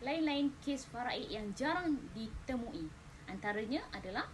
lain-lain kes faraid yang jarang ditemui. Antaranya adalah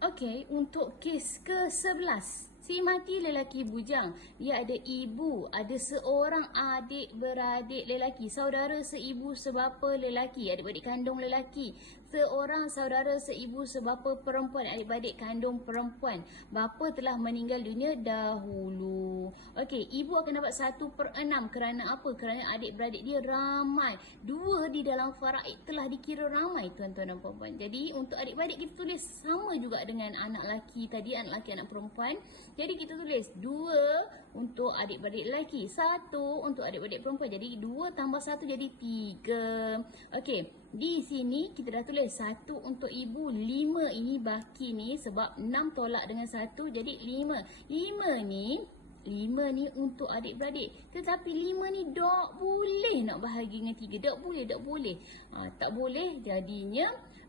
Okey, untuk kes ke-11. Si mati lelaki bujang. Dia ada ibu, ada seorang adik beradik lelaki. Saudara seibu sebapa lelaki, adik-beradik kandung lelaki. Seorang saudara seibu sebapa perempuan, adik-beradik kandung perempuan. Bapa telah meninggal dunia dahulu. Okey, ibu akan dapat satu per enam. Kerana apa? Kerana adik-beradik dia ramai. Dua di dalam faraid telah dikira ramai tuan-tuan dan puan-puan. Jadi untuk adik-beradik kita tulis sama juga dengan anak lelaki tadi, anak lelaki, anak perempuan. Jadi kita tulis dua untuk adik-beradik lelaki, satu untuk adik-beradik perempuan. Jadi dua tambah satu jadi tiga. Okey, di sini kita dah tulis satu untuk ibu, lima ini baki ni sebab enam tolak dengan satu jadi lima. Lima ni Lima ni untuk adik-beradik. Tetapi lima ni tak boleh nak bahagi dengan tiga. Tak boleh, tak boleh. Ha, tak boleh jadinya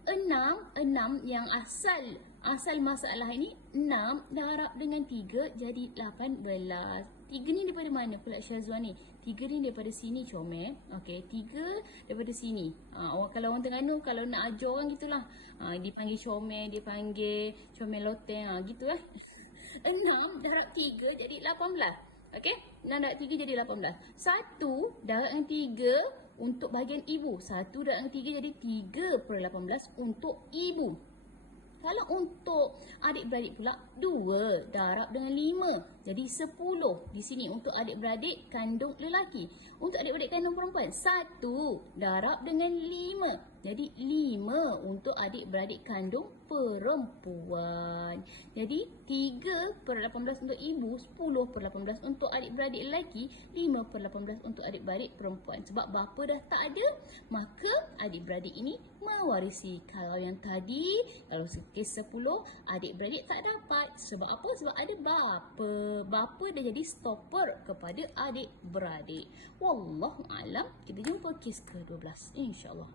enam. Enam yang asal asal masalah ini enam darab dengan tiga jadi lapan belas. Tiga ni daripada mana pula Syazwan ni? Tiga ni daripada sini comel. Okey, tiga daripada sini. Ha, orang, kalau orang Terengganu, kalau nak ajar orang gitulah. Ha, dipanggil comel, dia panggil comel loteng. Ha, gitu lah. 6 darab 3 jadi 18. Okey? 6 darab 3 jadi 18. 1 darab dengan 3 untuk bahagian ibu. 1 darab dengan 3 jadi 3 per 18 untuk ibu. Kalau untuk adik-beradik pula, 2 darab dengan 5. Jadi 10 di sini untuk adik-beradik kandung lelaki. Untuk adik-beradik kandung perempuan, 1 darab dengan 5. Jadi 5 untuk adik-beradik kandung perempuan. Jadi 3 per 18 untuk ibu, 10 per 18 untuk adik-beradik lelaki, 5 per 18 untuk adik-beradik perempuan. Sebab bapa dah tak ada, maka adik-beradik ini mewarisi. Kalau yang tadi, kalau kes 10, adik-beradik tak dapat. Sebab apa? Sebab ada bapa. Bapa dah jadi stopper kepada adik-beradik. Wallahualam. Kita jumpa kes ke-12. InsyaAllah.